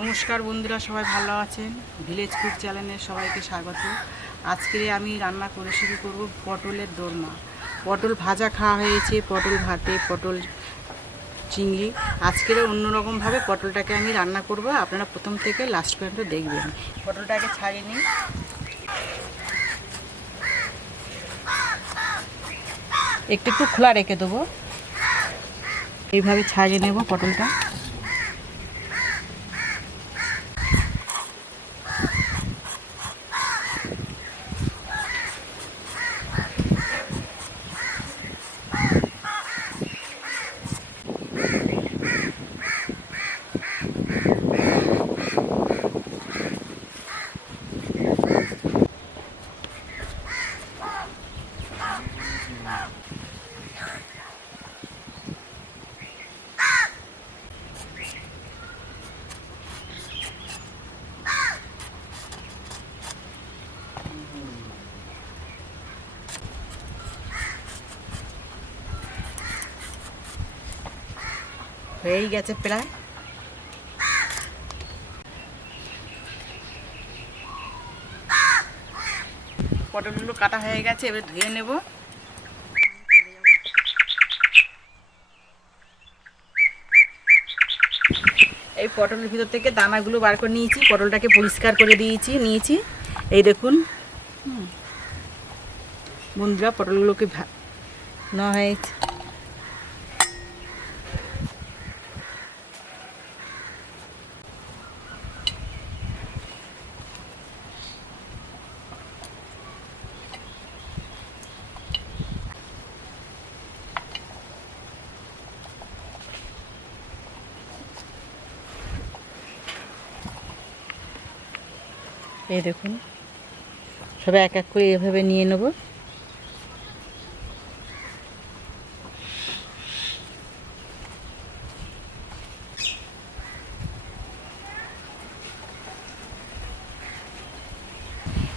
নমস্কার বন্ধুরা, সবাই ভালো আছেন? ভিলেজ কুক চ্যানেলে সবাইকে স্বাগত। আজকে আমি রান্না করে শুরু করব পটলের দোরমা। পটল ভাজা খাওয়া হয়েছে, পটল ভাতে পটল চিংড়ি। আজকের অন্যরকমভাবে পটলটাকে আমি রান্না করব। আপনারা প্রথম থেকে লাস্ট পর্যন্ত দেখবেন। পটলটাকে ছাড়িয়ে নিই। একটু একটু খোলা রেখে দেবো। এইভাবে ছাড়িয়ে নেব পটলটা। হয়েই গেছে প্রায় পটলগুলো কাটা হয়ে গেছে, এবার ধুয়ে নেব। এই পটলের ভিতর থেকে দানাগুলো বার করে নিয়েছি, পটলটাকে পরিষ্কার করে দিয়েছি, নিয়েছি। এই দেখুন। বন্ধুরা, পটলগুলোকে নেওয়া হয়েছে। এই দেখুন। সবাই এক এক করে এভাবে নিয়ে নেব।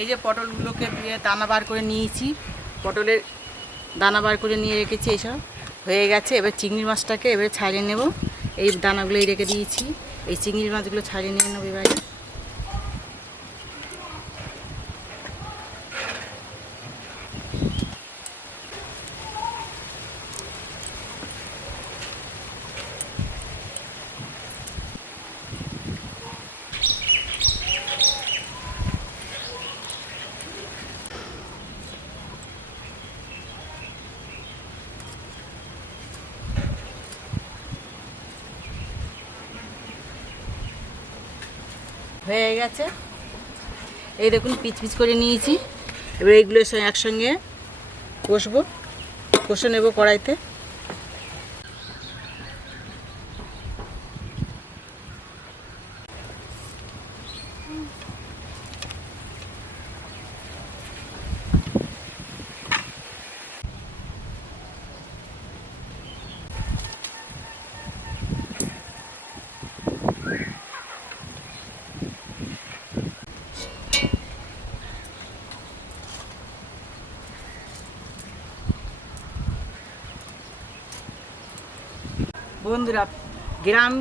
এই যে পটলগুলোকে দানা বার করে নিয়েছি। পটলের দানা বার করে নিয়ে রেখেছি এইসব হয়ে গেছে। এবার চিংড়ি মাছটাকে এবারে ছাড়িয়ে নেব। এই দানাগুলোই রেখে দিয়েছি। এই চিংড়ি মাছগুলো ছাড়িয়ে নিয়ে নেব এবারে। হয়ে গেছে। এই দেখুন পিচ পিচ করে নিয়েছি। এবার এইগুলো সঙ্গে একসঙ্গে কষবো। কষে নেব কড়াইতে। বন্ধুরা, গ্রাম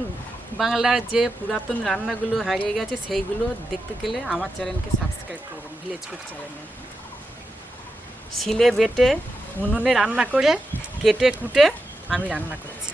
বাংলার যে পুরাতন রান্নাগুলো হারিয়ে গেছে, সেইগুলো দেখতে গেলে আমার চ্যানেলকে সাবস্ক্রাইব করবেন ভিলেজ কুক চ্যানেলে শিলে বেটে উনুনে রান্না করে, কেটে কুটে আমি রান্না করছি।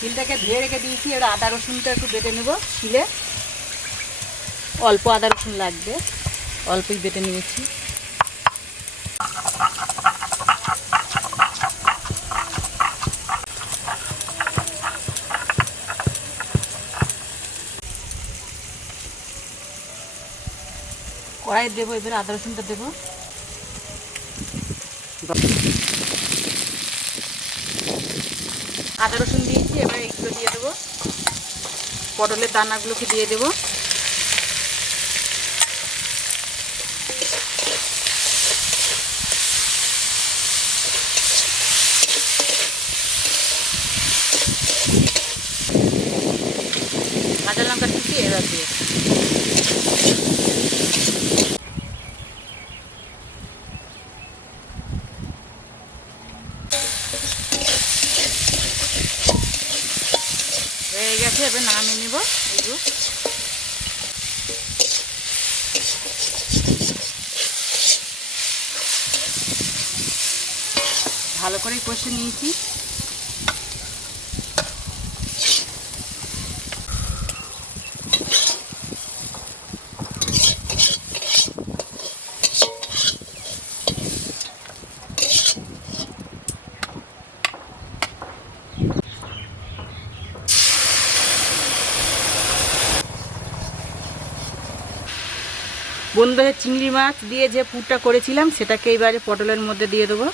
শিলটাকে ধুয়ে রেখে দিয়েছি, এবার আদা রসুনটা একটু বেটে নেব শিলে। অল্প আদা রসুন লাগবে, অল্পই বেটে নিয়েছি। কড়াই দেবো, এবার আদা রসুনটা দেবো। আদা রসুন দিয়ে দিয়ে দেবো। পটলের দানাগুলোকে দিয়ে দেবো। কাঁচা লঙ্কা ঠিকই এবার দিয়ে হয়ে গেছে এবার নামিয়ে নিব এগুলো ভালো করে কষে নিয়েছি। বন্ধুদের চিংড়ি মাছ দিয়ে যে পুরটা করেছিলাম, সেটাকে এবারে পটলের মধ্যে দিয়ে দেবো।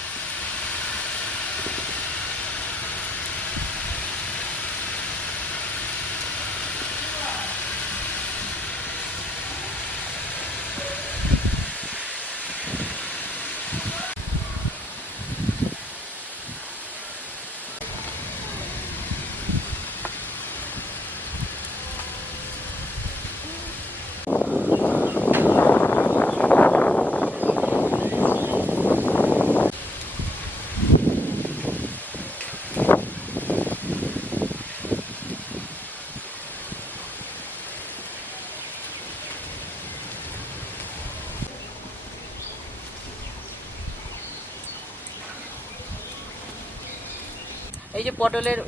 যে পটলের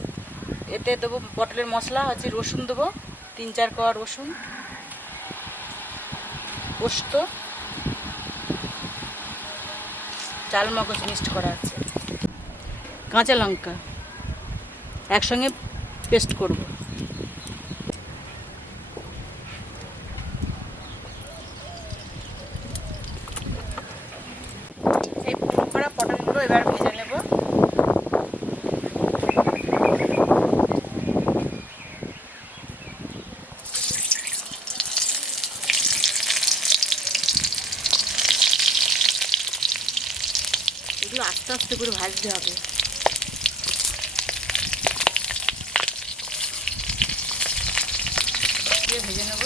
এতে দেবো, পটলের মশলা, হচ্ছে রসুন দেবো, তিন চার কোয়া রসুন, পোস্ত চাল মগজ মিক্সড করা আছে। কাঁচা লঙ্কা একসঙ্গে পেস্ট করব। এই পুরো করা পটলগুলো এবার ভেজে নেব এগুলো আস্তে আস্তে করে ভাজতে হবে দিয়ে ভেজে নেব।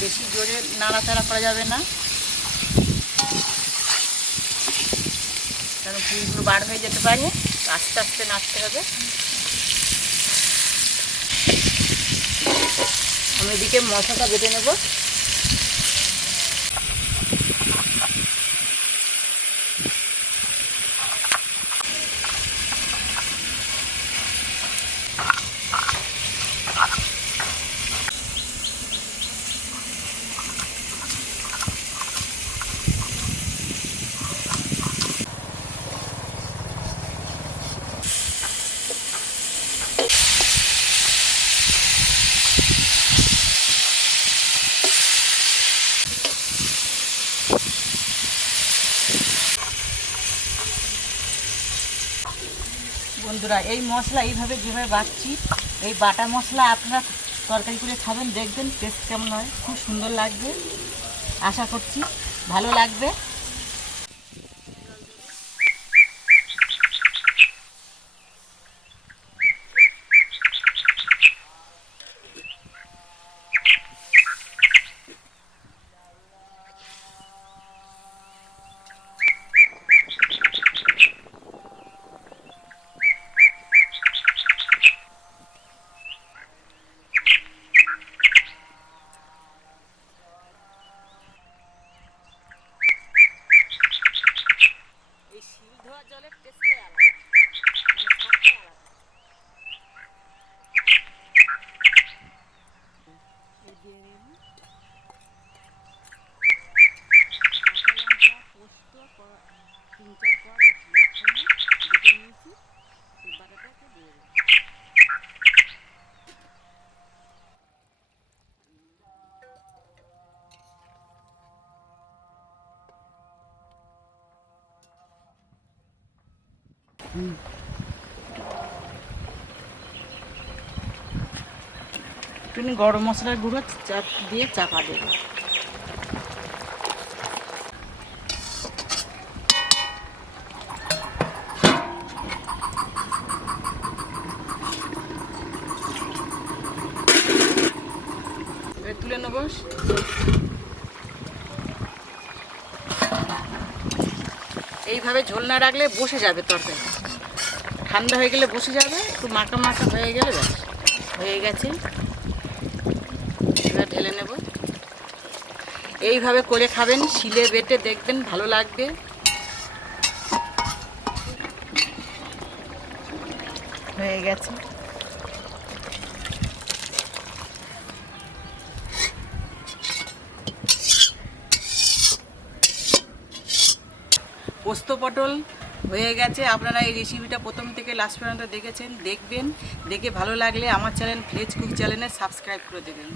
বেশি জোরে নাড়াচাড়া করা যাবে না। কারণ ফুলগুলো বার হয়ে যেতে পারে আস্তে আস্তে নাড়তে হবে। আমি এদিকে মশলাটা বেটে নেব। বন্ধুরা, এই মশলা এইভাবে যেভাবে বাটছি, এই বাটা মশলা আপনারা তরকারি করে খাবেন, দেখবেন টেস্ট কেমন হয়, খুব সুন্দর লাগবে। আশা করছি ভালো লাগবে। তুমি গরম মশলার গুঁড়ো, চাপ দিয়ে চাপা দেবে। তুলে নেব। এইভাবে ঝোল না রাখলে বসে যাবে তরকারি। ঠান্ডা হয়ে গেলে বসে যাবে, একটু মাখা মাখা হয়ে গেলে ব্যাস, হয়ে গেছে এবার ঢেলে নেব এইভাবে করে খাবেন, শিলে বেটে দেখবেন ভালো লাগবে। হয়ে গেছে। পোস্ত পটল হয়ে গেছে। আপনারা এই রেসিপিটা প্রথম থেকে লাস্ট পর্যন্ত দেখেছেন, দেখবেন। দেখে ভালো লাগলে আমার চ্যানেল ফ্লেজ কুক চ্যানেলে সাবস্ক্রাইব করে দেবেন।